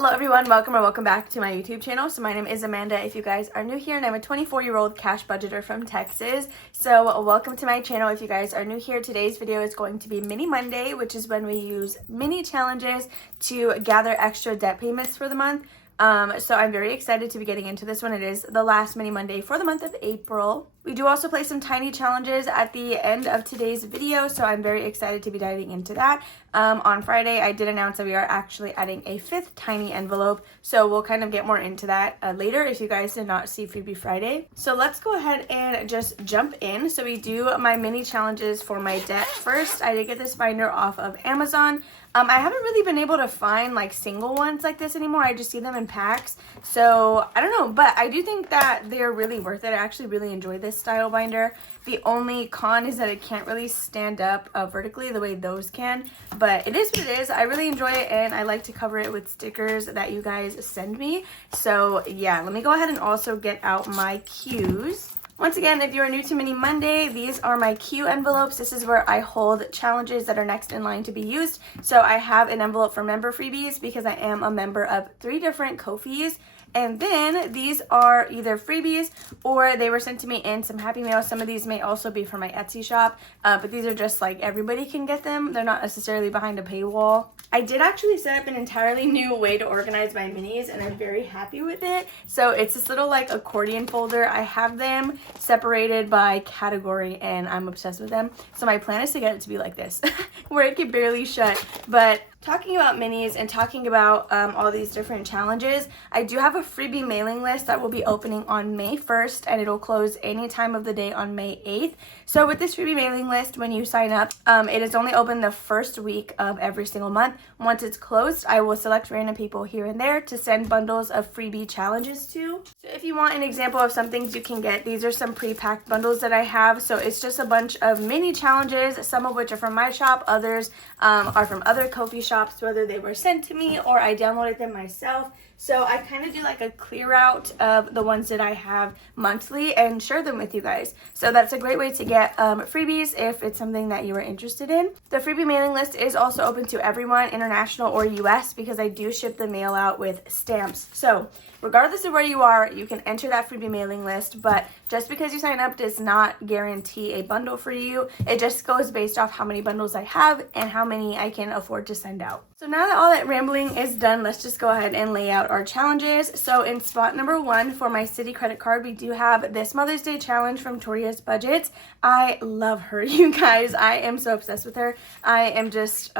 Hello everyone, welcome or welcome back to my YouTube channel. So my name is Amanda if you guys are new here, and I'm a 24-year-old cash budgeter from Texas. So welcome to my channel if you guys are new here. Today's video is going to be Mini Monday, which is when we use mini challenges to gather extra debt payments for the month. So I'm very excited to be getting into this one. It is the last Mini Monday for the month of April. We do also play some tiny challenges at the end of today's video, so I'm very excited to be diving into that. On Friday, I did announce that we are actually adding a 5th tiny envelope, so we'll kind of get more into that later if you guys did not see Freebie Friday. So let's go ahead and just jump in. So we do my mini challenges for my debt first. I did get this binder off of Amazon. I haven't really been able to find like single ones like this anymore. I just see them in packs. So I don't know, but I do think that they're really worth it. I actually really enjoy this style binder. The only con is that it can't really stand up vertically the way those can, but it is what it is. I really enjoy it, and I like to cover it with stickers that you guys send me. So yeah, let me go ahead and also get out my cues. Once again, if you are new to Mini Monday, these are my Q envelopes. This is where I hold challenges that are next in line to be used. So I have an envelope for member freebies because I am a member of 3 different Ko-fis. And then these are either freebies or they were sent to me in some Happy Mail. Some of these may also be for my Etsy shop, but these are just like everybody can get them. They're not necessarily behind a paywall. I did actually set up an entirely new way to organize my minis, and I'm very happy with it. So it's this little like accordion folder. I have them separated by category, and I'm obsessed with them. So my plan is to get it to be like this, where it can barely shut. But talking about minis and talking about all these different challenges, I do have a freebie mailing list that will be opening on May 1st, and it'll close any time of the day on May 8th. So with this freebie mailing list, when you sign up, it is only open the first week of every single month. Once it's closed, I will select random people here and there to send bundles of freebie challenges to. So if you want an example of some things you can get, these are some pre-packed bundles that I have. So it's just a bunch of mini challenges, some of which are from my shop, others are from other Ko-fi shops, whether they were sent to me or I downloaded them myself. So I kind of do like a clear out of the ones that I have monthly and share them with you guys. So that's a great way to get freebies if it's something that you are interested in. The freebie mailing list is also open to everyone, international or US, because I do ship the mail out with stamps. So regardless of where you are, you can enter that freebie mailing list, but just because you sign up does not guarantee a bundle for you. It just goes based off how many bundles I have and how many I can afford to send out. So now that all that rambling is done, let's just go ahead and lay out our challenges. So in spot number 1 for my Citi credit card, we do have this Mother's Day challenge from Toria's Budgets. I love her, you guys. I am so obsessed with her. I am just...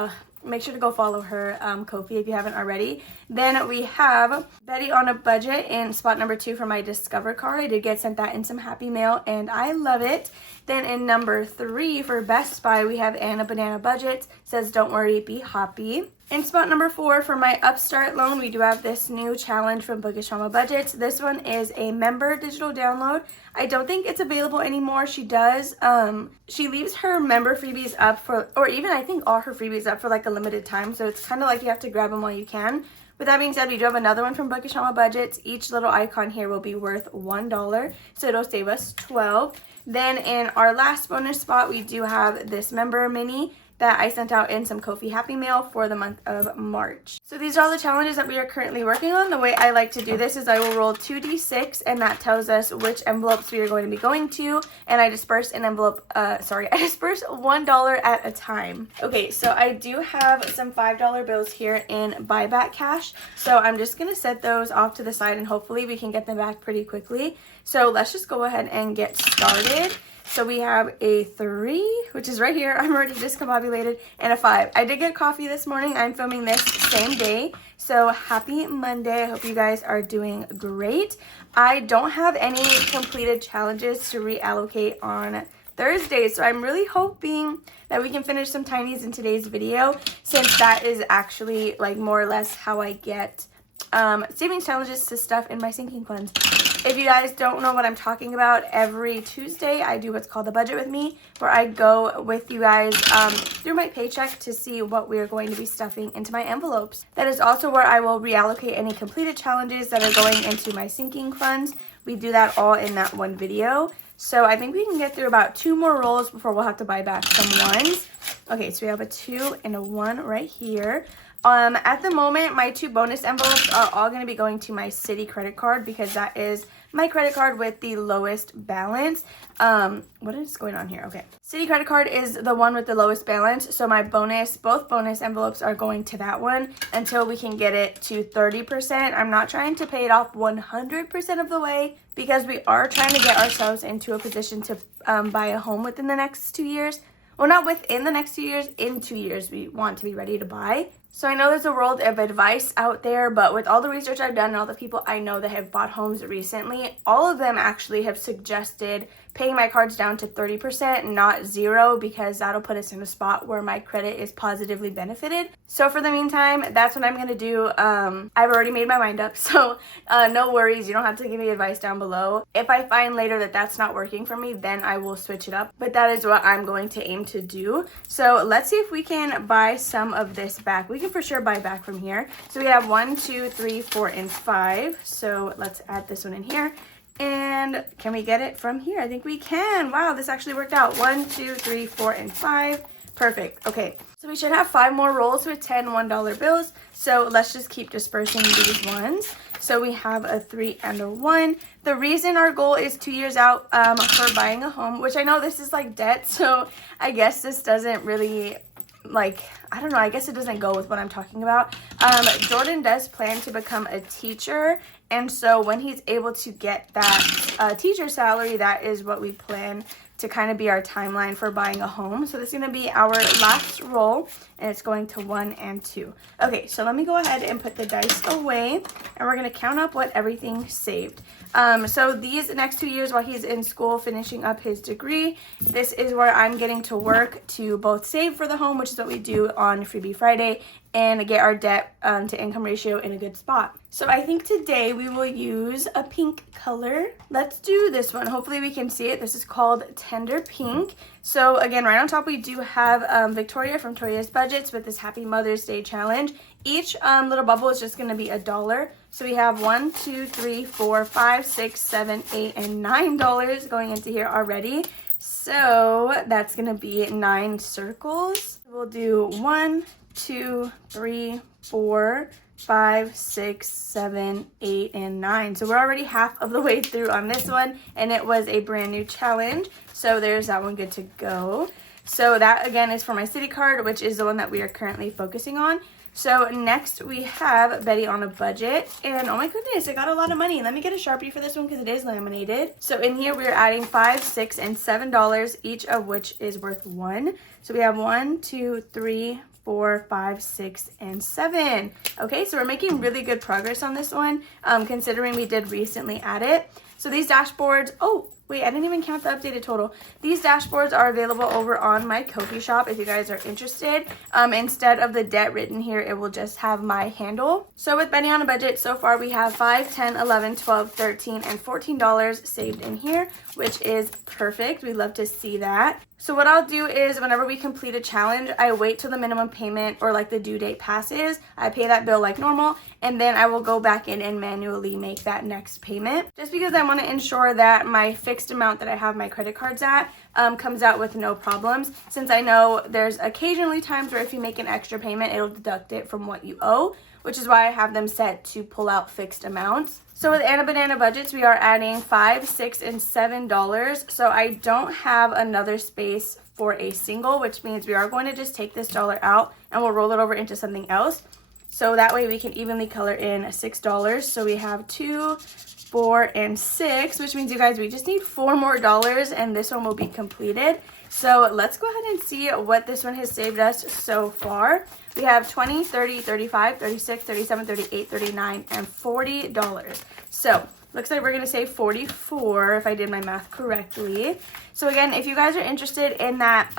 make sure to go follow her Ko-fi if you haven't already. Then we have Betty on a Budget in spot number 2 for my Discover card. I did get sent that in some Happy Mail, and I love it. Then in number 3 for Best Buy, we have Anna Banana Budget. Says, don't worry, be happy. In spot number 4 for my Upstart loan, we do have this new challenge from Bookish Mama Budgets. This one is a member digital download. I don't think it's available anymore. She does. She leaves her member freebies up for, or even I think all her freebies up for like a limited time. So it's kind of like you have to grab them while you can. With that being said, we do have another one from Bookish Mama Budgets. Each little icon here will be worth $1, so it'll save us 12. Then in our last bonus spot, we do have this member mini that I sent out in some Ko-fi Happy Mail for the month of March. So these are all the challenges that we are currently working on. The way I like to do this is I will roll 2d6, and that tells us which envelopes we are going to be going to, and I disperse an envelope, I disperse $1 at a time. Okay, so I do have some $5 bills here in buyback cash, so I'm just gonna set those off to the side, and hopefully we can get them back pretty quickly. So let's just go ahead and get started. So we have a 3, which is right here. I'm already discombobulated, and a 5. I did get coffee this morning. I'm filming this same day. So happy Monday. I hope you guys are doing great. I don't have any completed challenges to reallocate on Thursday, so I'm really hoping that we can finish some tinies in today's video, since that is actually like more or less how I get savings challenges to stuff in my sinking funds. If you guys don't know what I'm talking about, every Tuesday I do what's called the budget with me, where I go with you guys through my paycheck to see what we are going to be stuffing into my envelopes. That is also where I will reallocate any completed challenges that are going into my sinking funds. We do that all in that one video. So I think we can get through about 2 more rolls before we'll have to buy back some 1s. Okay, so we have a 2 and a 1 right here. At the moment, my 2 bonus envelopes are all going to be going to my Citi credit card because that is my credit card with the lowest balance. What is going on here? Okay. Citi credit card is the one with the lowest balance. So my both bonus envelopes are going to that one until we can get it to 30%. I'm not trying to pay it off 100% of the way because we are trying to get ourselves into a position to buy a home within the next 2 years. Well, not within the next 2 years, in 2 years we want to be ready to buy. So I know there's a world of advice out there, but with all the research I've done and all the people I know that have bought homes recently, all of them actually have suggested paying my cards down to 30%, not 0, because that'll put us in a spot where my credit is positively benefited. So for the meantime, that's what I'm going to do. I've already made my mind up, so no worries. You don't have to give me advice down below. If I find later that that's not working for me, then I will switch it up. But that is what I'm going to aim to do. So let's see if we can buy some of this back. We can for sure buy back from here. So we have 1, 2, 3, 4, and 5. So let's add this one in here. And can we get it from here? I think we can. Wow, this actually worked out. 1, 2, 3, 4, and 5. Perfect. Okay, so we should have 5 more rolls with 10 $1 bills. So let's just keep dispersing these ones. So we have a 3 and a 1. The reason our goal is 2 years out for buying a home, which I know this is like debt, so I guess this doesn't really, like, I don't know, I guess it doesn't go with what I'm talking about. Jordan does plan to become a teacher, and so when he's able to get that teacher salary, that is what we plan to kind of be our timeline for buying a home. So this is going to be our last roll, and it's going to 1 and 2. Okay, so let me go ahead and put the dice away, and we're going to count up what everything saved. So these next 2 years while he's in school finishing up his degree, this is where I'm getting to work to both save for the home, which is what we do on Freebie Friday, and get our debt to income ratio in a good spot. So I think today we will use a pink color. Let's do this one. Hopefully we can see it. This is called Tender Pink. So again, right on top we do have Victoria from Toria's Budgets with this Happy Mother's Day challenge. Each little bubble is just going to be $1. So we have 1, 2, 3, 4, 5, 6, 7, 8, and $9 going into here already. So that's going to be 9 circles. We'll do 1, 2, 3, 4, 5, 6, 7, 8, and 9. So we're already half of the way through on this one, and it was a brand new challenge. So there's that one good to go. So that again is for my Citi card, which is the one that we are currently focusing on. So next we have Betty on a Budget, and oh my goodness, it got a lot of money. Let me get a Sharpie for this one because it is laminated. So in here we're adding $5, $6, and $7, each of which is worth 1. So we have 1, 2, 3, 4, 5, 6, and 7. Okay, so we're making really good progress on this one, considering we did recently add it. So these dashboards, oh wait, I didn't even count the updated total. These dashboards are available over on my Ko-fi shop if you guys are interested. Instead of the debt written here, it will just have my handle. So with Betty on a Budget, so far we have $5, $10, $11, $12, $13, and $14 saved in here, which is perfect. We love to see that. So what I'll do is whenever we complete a challenge, I wait till the minimum payment or like the due date passes. I pay that bill like normal, and then I will go back in and manually make that next payment. Just because I want to ensure that my fixed amount that I have my credit cards at comes out with no problems. Since I know there's occasionally times where if you make an extra payment, it'll deduct it from what you owe, which is why I have them set to pull out fixed amounts. So with Anna Banana Budgets, we are adding $5, $6, and $7. So I don't have another space for a single, which means we are going to just take this dollar out and we'll roll it over into something else. So that way we can evenly color in $6. So we have 2, 4, and 6, which means you guys, we just need 4 more dollars and this one will be completed. So let's go ahead and see what this one has saved us so far. We have 20, 30, 35, 36, 37, 38, 39, and $40. So looks like we're going to save 44 if I did my math correctly. So again, if you guys are interested in that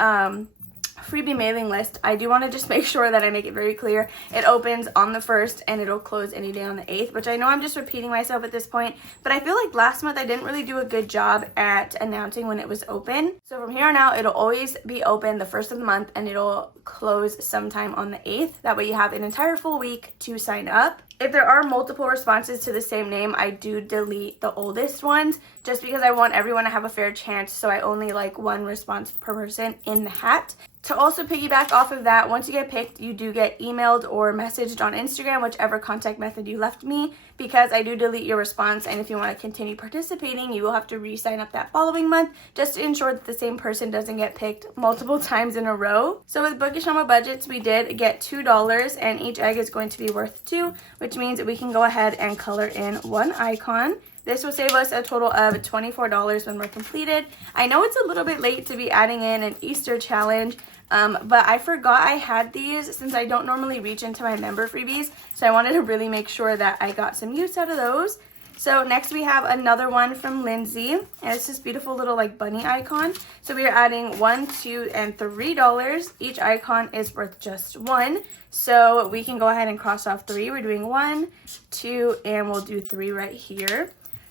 freebie mailing list, I do want to just make sure that I make it very clear. It opens on the 1st and it'll close any day on the 8th, which I know I'm just repeating myself at this point, but I feel like last month I didn't really do a good job at announcing when it was open. So from here on out, it'll always be open the 1st of the month and it'll close sometime on the 8th. That way you have an entire full week to sign up. If there are multiple responses to the same name, I do delete the oldest ones just because I want everyone to have a fair chance, so I only like one response per person in the hat. To also piggyback off of that, once you get picked, you do get emailed or messaged on Instagram, whichever contact method you left me, because I do delete your response, and if you want to continue participating, you will have to re-sign up that following month just to ensure that the same person doesn't get picked multiple times in a row. So with Bookish Mama Budgets, we did get $2, and each egg is going to be worth $2, which means that we can go ahead and color in one icon. This will save us a total of $24 when we're completed. I know it's a little bit late to be adding in an Easter challenge, but I forgot I had these since I don't normally reach into my member freebies. So I wanted to really make sure that I got some use out of those. So next we have another one from Lindsay, and it's this beautiful little like bunny icon. So we are adding $1, $2, and $3. Each icon is worth just $1. So we can go ahead and cross off 3. We're doing 1, 2, and we'll do 3 right here.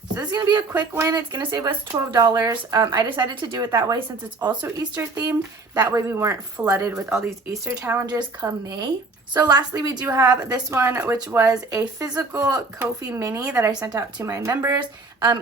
So this is going to be a quick win. It's going to save us $12. I decided to do it that way since it's also Easter themed. That way we weren't flooded with all these Easter challenges come May. So lastly, we do have this one, which was a physical Ko-fi mini that I sent out to my members.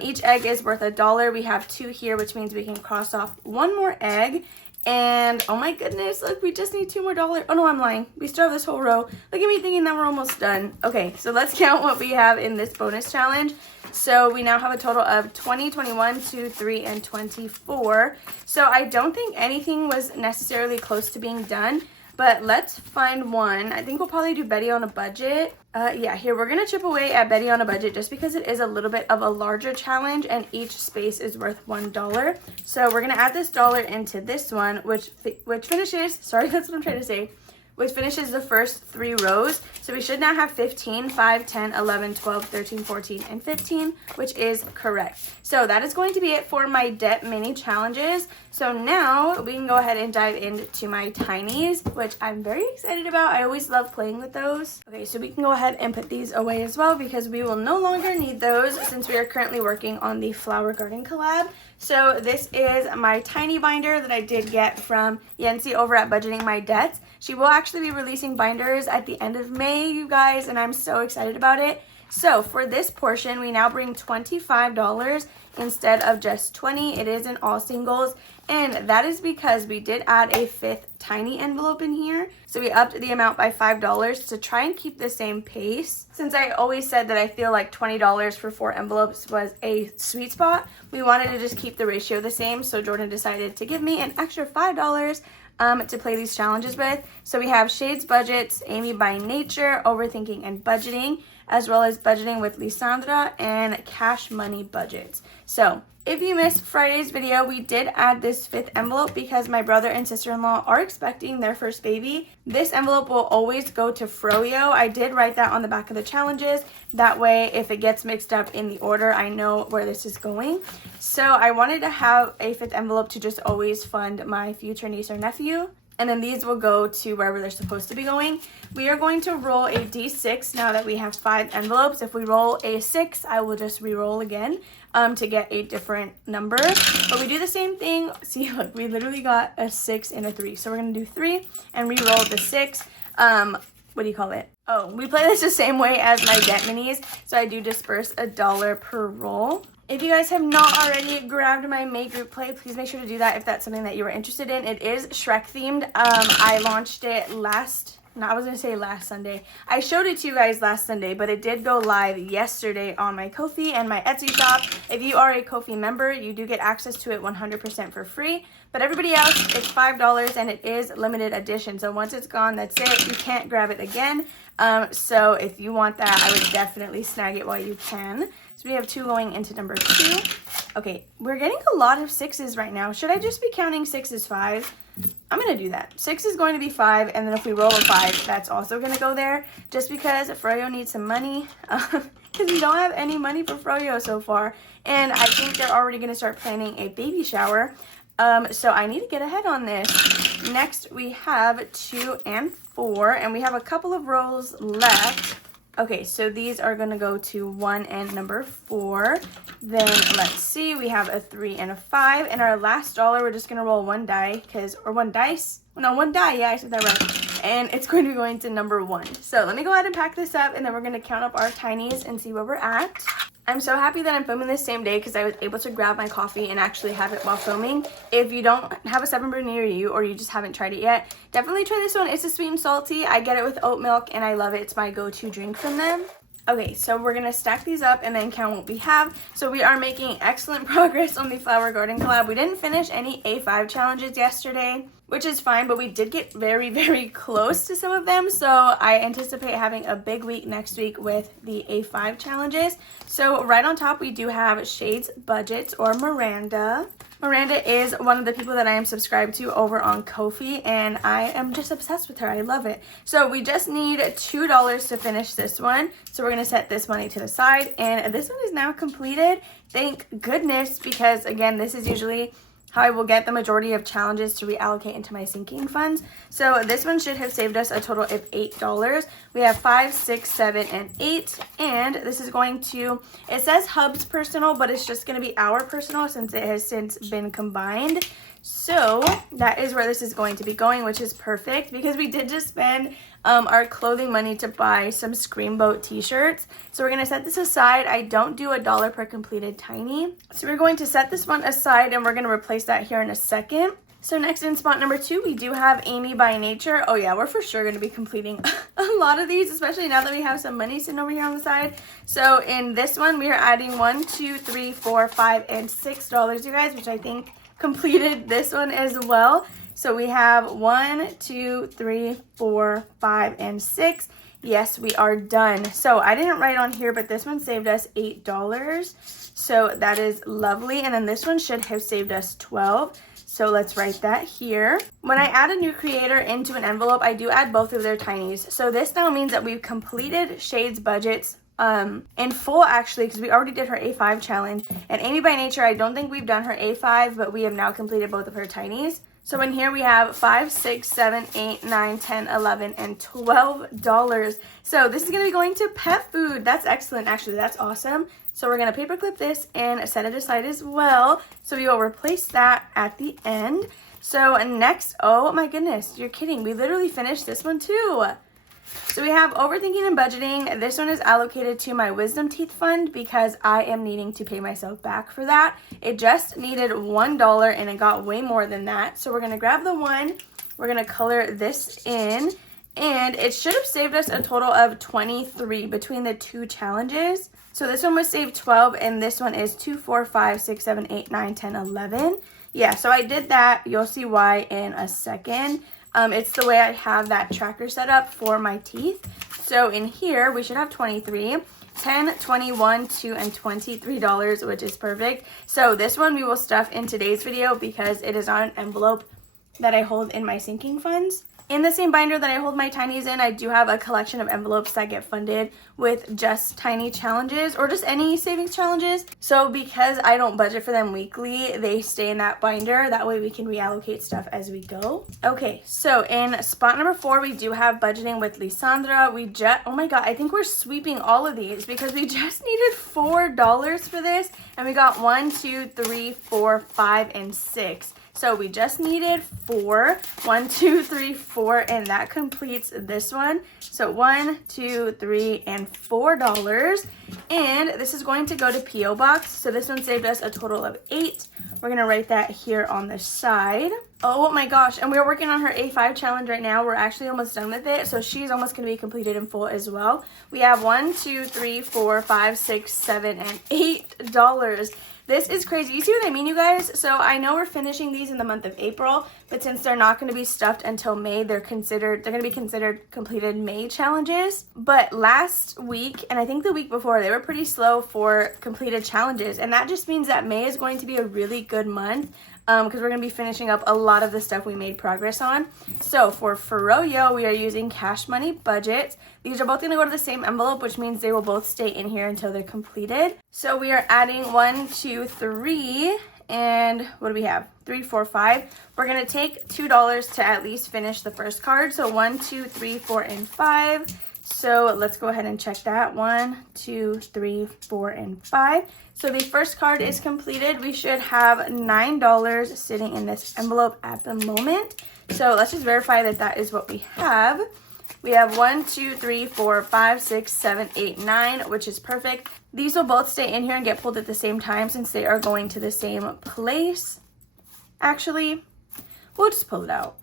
Each egg is worth $1. We have 2 here, which means we can cross off 1 more egg. And oh my goodness, look, we just need $2 more. Oh no, I'm lying. We still have this whole row. Look at me thinking that we're almost done. Okay, so let's count what we have in this bonus challenge. So we now have a total of 20, 21, 2, 3, and 24. So I don't think anything was necessarily close to being done, but let's find one. I think we'll probably do Betty on a Budget. Yeah, here we're gonna chip away at Betty on a Budget just because it is a little bit of a larger challenge and each space is worth $1. So we're gonna add this dollar into this one, which finishes, sorry, that's what I'm trying to say, which finishes the first 3 rows. So we should now have 15, 5, 10, 11, 12, 13, 14, and 15, which is correct. So that is going to be it for my debt mini challenges. So now we can go ahead and dive into my tinies, which I'm very excited about. I always love playing with those. Okay, so we can go ahead and put these away as well because we will no longer need those since we are currently working on the flower garden collab. So this is my tiny binder that I did get from Yancy over at Budgeting My Debts. She will actually be releasing binders at the end of May, you guys, and I'm so excited about it. So for this portion, we now bring $25 instead of just $20. It is in all singles, and that is because we did add a 5th tiny envelope in here. So we upped the amount by $5 to try and keep the same pace. Since I always said that I feel like $20 for 4 envelopes was a sweet spot, we wanted to just keep the ratio the same. So Jordan decided to give me an extra $5 to play these challenges with. So we have Shades Budgets, Amy by Nature, Overthinking and Budgeting, as well as Budgeting with Lisandra and Cash Money Budgets. So if you missed Friday's video, we did add this 5th envelope because my brother and sister-in-law are expecting their first baby. This envelope will always go to Froyo. I did write that on the back of the challenges. That way, if it gets mixed up in the order, I know where this is going. So I wanted to have a 5th envelope to just always fund my future niece or nephew. And then these will go to wherever they're supposed to be going. We are going to roll a D6 now that we have 5 envelopes. If we roll a 6, I will just re-roll again to get a different number. But we do the same thing. See, look, we literally got a 6 and a 3. So we're going to do 3 and re-roll the 6. What do you call it? Oh, we play this the same way as my debt minis. So I do disperse $1 per roll. If you guys have not already grabbed my May group play, please make sure to do that if that's something that you are interested in. It is Shrek themed. I launched it last Sunday. I showed it to you guys last Sunday, but it did go live yesterday on my Ko-fi and my Etsy shop. If you are a Ko-fi member, you do get access to it 100% for free. But everybody else, it's $5 and it is limited edition. So once it's gone, that's it. You can't grab it again. So if you want that, I would definitely snag it while you can. So we have 2 going into number 2. Okay, we're getting a lot of 6s right now. Should I just be counting 6 as 5? I'm going to do that. 6 is going to be 5, and then if we roll a 5, that's also going to go there. Just because Froyo needs some money, because we don't have any money for Froyo so far. And I think they're already going to start planning a baby shower. So I need to get ahead on this. Next, we have 2 and 4, and we have a couple of rows left. Okay, so these are going to go to 1 and number 4. Then, let's see, we have a 3 and a 5. And our last dollar, we're just going to roll 1 die, one die. Yeah, I said that right. and it's going to be going to number 1. So let me go ahead and pack this up, and then we're going to count up our tinies and see where we're at. I'm so happy that I'm filming this same day because I was able to grab my coffee and actually have it while filming. If you don't have a 7 Brew near you, or you just haven't tried it yet, definitely try this one. It's a sweet and salty. I get it with oat milk and I love it. It's my go-to drink from them. Okay, so we're gonna stack these up and then count what we have. So we are making excellent progress on the flower garden collab. We didn't finish any A5 challenges yesterday, which is fine, but we did get very, very close to some of them. So I anticipate having a big week next week with the A5 challenges. So right on top, we do have Shades Budgets, or Miranda. Miranda is one of the people that I am subscribed to over on Ko-fi, and I am just obsessed with her. I love it. So we just need $2 to finish this one. So we're going to set this money to the side, and this one is now completed. Thank goodness, because again, this is usually how I will get the majority of challenges to reallocate into my sinking funds. So this one should have saved us a total of $8. We have 5, 6, 7, and 8. And this is going to, it says Hub's personal, but it's just going to be our personal since it has since been combined. So that is where this is going to be going, which is perfect because we did just spend our clothing money to buy some Screamboat t-shirts. So we're going to set this aside. I don't do $1 per completed tiny. So we're going to set this one aside and we're going to replace that here in a second. So next in spot number 2, we do have Amy by Nature. Oh yeah, we're for sure going to be completing a lot of these, especially now that we have some money sitting over here on the side. So in this one, we are adding $1, 2, 3, 4, 5, and $6, you guys, which I think completed this one as well. So we have 1, 2, 3, 4, 5, and 6. Yes, we are done. So I didn't write on here, but this one saved us $8. So that is lovely. And then this one should have saved us $12. So let's write that here. When I add a new creator into an envelope, I do add both of their tinies. So this now means that we've completed Shades Budgets in full, actually, because we already did her A5 challenge. And Amy by Nature, I don't think we've done her A5, but we have now completed both of her tinies. So in here we have 5, 6, 7, 8, 9, 10, 11, and $12. So this is going to be going to pet food. That's excellent, actually. That's awesome. So we're going to paperclip this and set it aside as well. So we will replace that at the end. So next, oh my goodness, you're kidding. We literally finished this one too. So we have Overthinking and Budgeting. This one is allocated to my Wisdom Teeth Fund because I am needing to pay myself back for that. It just needed $1 and it got way more than that. So we're going to grab the 1. We're going to color this in. And it should have saved us a total of 23 between the 2 challenges. So this one was saved 12 and this one is 2, 4, 5, 6, 7, 8, 9, 10, 11. Yeah, so I did that. You'll see why in a second. It's the way I have that tracker set up for my teeth. So in here, we should have 23, 10, 21, 2, and $23, which is perfect. So this one we will stuff in today's video because it is on an envelope that I hold in my sinking funds. In the same binder that I hold my tinies in, I do have a collection of envelopes that get funded with just tiny challenges or just any savings challenges. So because I don't budget for them weekly, they stay in that binder. That way we can reallocate stuff as we go. Okay, so in spot number 4, we do have Budgeting with Lisandra. Oh my God, I think we're sweeping all of these because we just needed $4 for this. And we got 1, 2, 3, 4, 5, and 6. So we just needed 4, 1, 2, 3, 4, and that completes this one. So 1, 2, 3, and $4. And this is going to go to P.O. Box. So this one saved us a total of 8. We're going to write that here on the side. Oh my gosh, and we're working on her A5 challenge right now. We're actually almost done with it. So she's almost going to be completed in full as well. We have 1, 2, 3, 4, 5, 6, 7, and $8. This is crazy. You see what I mean, you guys? So I know we're finishing these in the month of April, but since they're not going to be stuffed until May, they're going to be considered completed May challenges. But last week, and I think the week before, they were pretty slow for completed challenges. And that just means that May is going to be a really good month because we're going to be finishing up a lot of the stuff we made progress on. So for Froyo, we are using Cash Money Budgets. These are both going to go to the same envelope, which means they will both stay in here until they're completed. So we are adding 1, 2, 3, and what do we have? 3, 4, 5. We're going to take $2 to at least finish the first card. So 1, 2, 3, 4, and 5, So let's go ahead and check that. 1, 2, 3, 4, and 5. So the first card is completed. We should have $9 sitting in this envelope at the moment. So let's just verify that that is what we have. We have 1, 2, 3, 4, 5, 6, 7, 8, 9, which is perfect. These will both stay in here and get pulled at the same time since they are going to the same place. Actually, we'll just pull it out.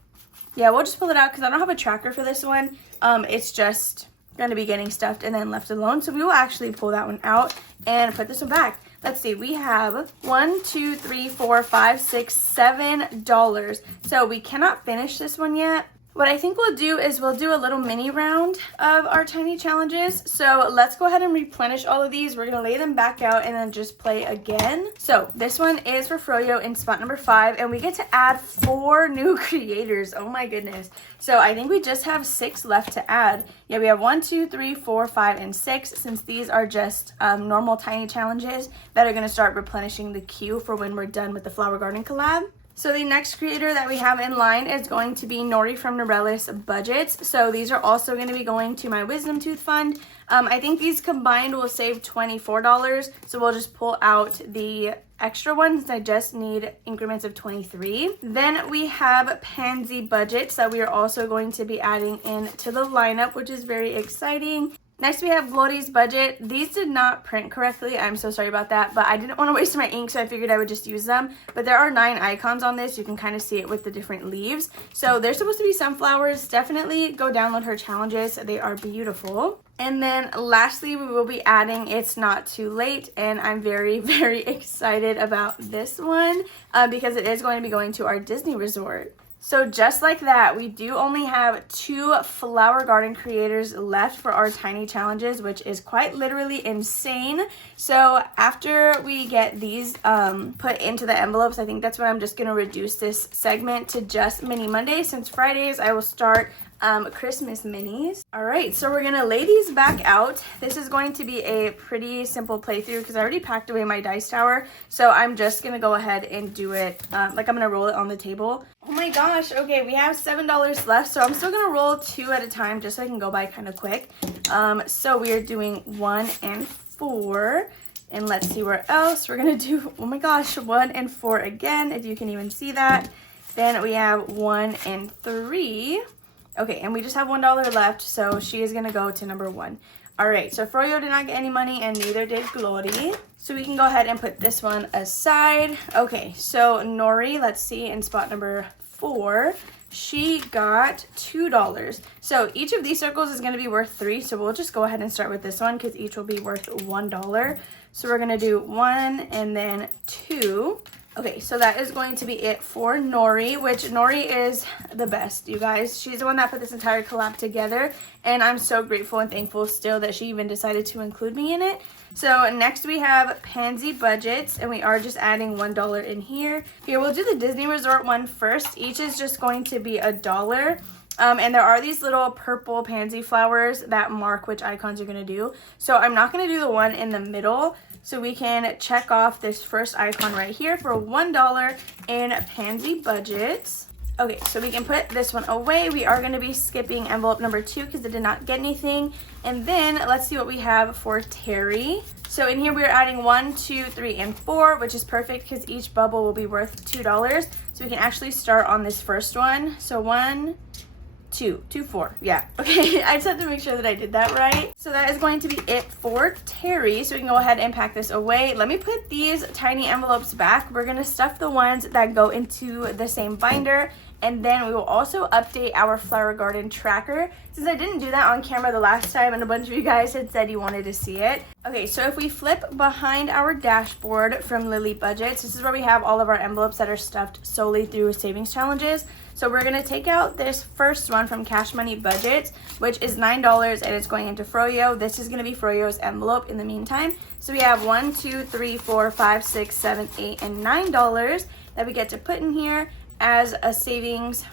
Yeah, we'll just pull it out because I don't have a tracker for this one. It's just going to be getting stuffed and then left alone. So we will actually pull that one out and put this one back. Let's see, we have $1, 2, 3, 4, 5, 6, $7. So we cannot finish this one yet. What I think we'll do is we'll do a little mini round of our tiny challenges. So let's go ahead and replenish all of these. We're going to lay them back out and then just play again. So this one is for Froyo in spot number 5, and we get to add 4 new creators. Oh my goodness. So I think we just have 6 left to add. Yeah, we have 1, 2, 3, 4, 5, and 6, since these are just normal tiny challenges that are going to start replenishing the queue for when we're done with the Flower Garden collab. So the next creator that we have in line is going to be Nori from Norelis Budgets. So these are also going to be going to my Wisdom Tooth Fund. I think these combined will save $24. So we'll just pull out the extra ones. I just need increments of 23. Then we have Pansy Budgets that we are also going to be adding into the lineup, which is very exciting. Next, we have Glori's Budget. These did not print correctly. I'm so sorry about that, but I didn't want to waste my ink, so I figured I would just use them. But there are 9 icons on this. You can kind of see it with the different leaves. So there's supposed to be sunflowers. Definitely go download her challenges. They are beautiful. And then lastly, we will be adding It's Not Too Late, and I'm very, very excited about this one because it is going to be going to our Disney resort. So just like that, we do only have 2 Flower Garden creators left for our tiny challenges, which is quite literally insane. So after we get these put into the envelopes, I think that's when I'm just going to reduce this segment to just Mini Mondays, since Fridays I will start Christmas minis. All right, so we're gonna lay these back out. This is going to be a pretty simple playthrough because I already packed away my dice tower, so I'm just gonna go ahead and do it like I'm gonna roll it on the table. Oh my gosh, okay, we have $7 left, so I'm still gonna roll 2 at a time just so I can go by kind of quick. So we are doing 1 and 4. And let's see where else we're gonna do. Oh my gosh, 1 and 4 again, if you can even see that. Then we have 1 and 3. Okay, and we just have $1 left, so she is gonna go to number 1. All right, so Froyo did not get any money, and neither did Glory. So we can go ahead and put this one aside. Okay, so Nori, let's see, in spot number 4, she got $2. So each of these circles is gonna be worth 3, so we'll just go ahead and start with this one because each will be worth $1. So we're gonna do 1 and then 2. Okay, so that is going to be it for Nori, which Nori is the best, you guys. She's the one that put this entire collab together, and I'm so grateful and thankful still that she even decided to include me in it. So next we have Pansy Budgets, and we are just adding $1 in here. Here, we'll do the Disney Resort one first. Each is just going to be $1. And there are these little purple pansy flowers that mark which icons you're going to do. So I'm not going to do the one in the middle. So we can check off this first icon right here for $1 in Pansy Budgets. Okay, so we can put this one away. We are going to be skipping envelope number 2 because it did not get anything. And then let's see what we have for Terry. So in here we are adding 1, 2, 3, and 4, which is perfect because each bubble will be worth $2. So we can actually start on this first one. So 1, 2, 2, 4. Yeah. Okay. I just have to make sure that I did that right. So that is going to be it for Terry. So we can go ahead and pack this away. Let me put these tiny envelopes back. We're going to stuff the ones that go into the same binder. And then we will also update our Flower Garden tracker, since I didn't do that on camera the last time and a bunch of you guys had said you wanted to see it. Okay, so if we flip behind our dashboard from Lily Budgets, this is where we have all of our envelopes that are stuffed solely through savings challenges. So we're going to take out this first one from Cash Money Budgets, which is $9, and it's going into Froyo. This is going to be Froyo's envelope in the meantime. So we have 1, 2, 3, 4, 5, 6, 7, 8, and $9 that we get to put in here as a savings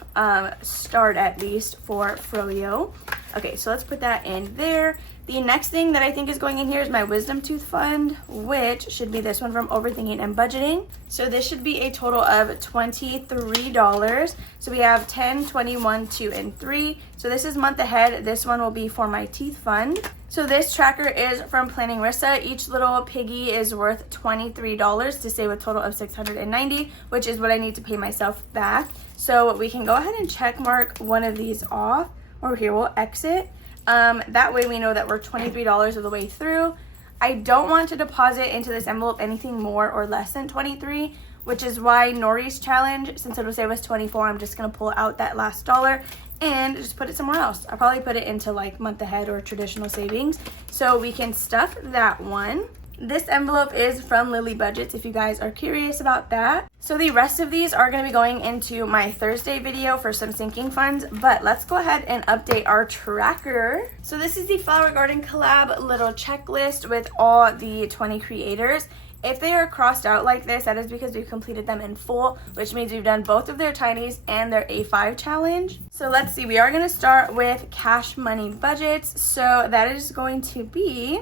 start, at least for Froyo. Okay, so let's put that in there. The next thing that I think is going in here is my wisdom tooth fund, which should be this one from Overthinking and Budgeting. So this should be a total of $23. So we have 10, 21, 2, and 3. So this is month ahead. This one will be for my teeth fund. So this tracker is from Planning Rissa. Each little piggy is worth $23 to save a total of $690, which is what I need to pay myself back. So we can go ahead and check mark one of these off. Or here, we'll exit. That way we know that we're $23 of the way through. I don't want to deposit into this envelope anything more or less than 23, which is why Nori's challenge, since it'll save us 24, I'm just going to pull out that last dollar and just put it somewhere else. I'll probably put it into like month ahead or traditional savings. So we can stuff that one. This envelope is from Lily Budgets if you guys are curious about that. So the rest of these are going to be going into my Thursday video for some sinking funds, but let's go ahead and update our tracker. So this is the Flower Garden Collab little checklist with all the 20 creators. If they are crossed out like this, that is because we've completed them in full, which means we've done both of their tinies and their A5 challenge. So let's see, we are going to start with Cash Money Budgets. So that is going to be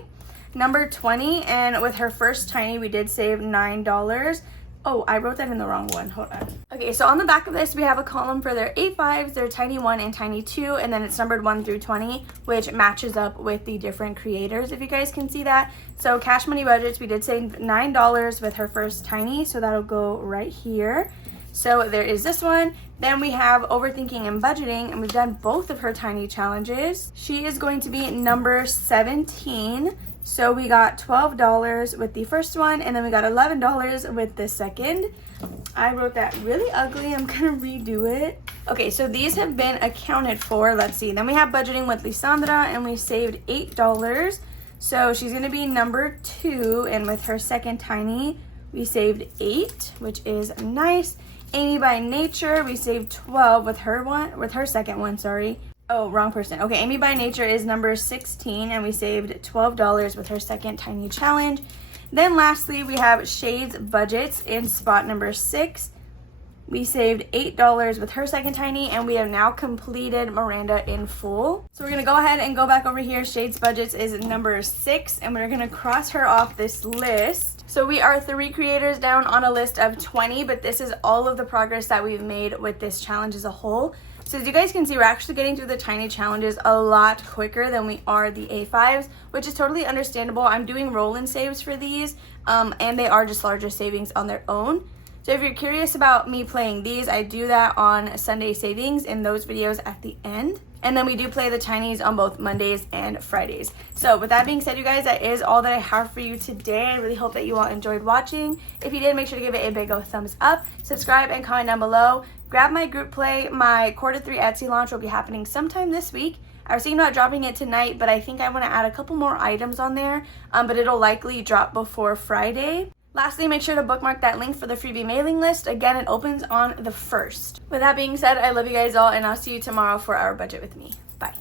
number 20, and with her first tiny we did save $9. Oh, I wrote that in the wrong one. Hold on. Okay, so on the back of this we have a column for their A5s, their tiny 1 and tiny 2, and then it's numbered 1 through 20, which matches up with the different creators, if you guys can see that. So Cash Money Budgets, we did save $9 with her first tiny, so that'll go right here. So there is this one. Then we have Overthinking and Budgeting, and we've done both of her tiny challenges. She is going to be number 17. So we got $12 with the first one, and then we got $11 with the second. I wrote that really ugly. I'm gonna redo it. Okay, so these have been accounted for. Let's see. Then we have Budgeting with Lisandra, and we saved $8. So she's gonna be number 2, and with her second tiny, we saved 8, which is nice. Amy by Nature, we saved 12 with her second one, sorry. Oh, wrong person. Okay, Amy by Nature is number 16, and we saved $12 with her second tiny challenge. Then lastly, we have Shades Budgets in spot number 6. We saved $8 with her second tiny, and we have now completed Miranda in full. So we're going to go ahead and go back over here. Shades Budgets is number 6, and we're going to cross her off this list. So we are 3 creators down on a list of 20, but this is all of the progress that we've made with this challenge as a whole. So as you guys can see, we're actually getting through the tiny challenges a lot quicker than we are the A5s, which is totally understandable. I'm doing roll-in saves for these, and they are just larger savings on their own. So if you're curious about me playing these, I do that on Sunday savings in those videos at the end. And then we do play the tinies on both Mondays and Fridays. So with that being said, you guys, that is all that I have for you today. I really hope that you all enjoyed watching. If you did, make sure to give it a big old thumbs up, subscribe, and comment down below. Grab my group play. My quarter 3 Etsy launch will be happening sometime this week. I was thinking about dropping it tonight, but I think I want to add a couple more items on there, but it'll likely drop before Friday. Lastly, make sure to bookmark that link for the freebie mailing list. Again, it opens on the 1st. With that being said, I love you guys all, and I'll see you tomorrow for our budget with me. Bye.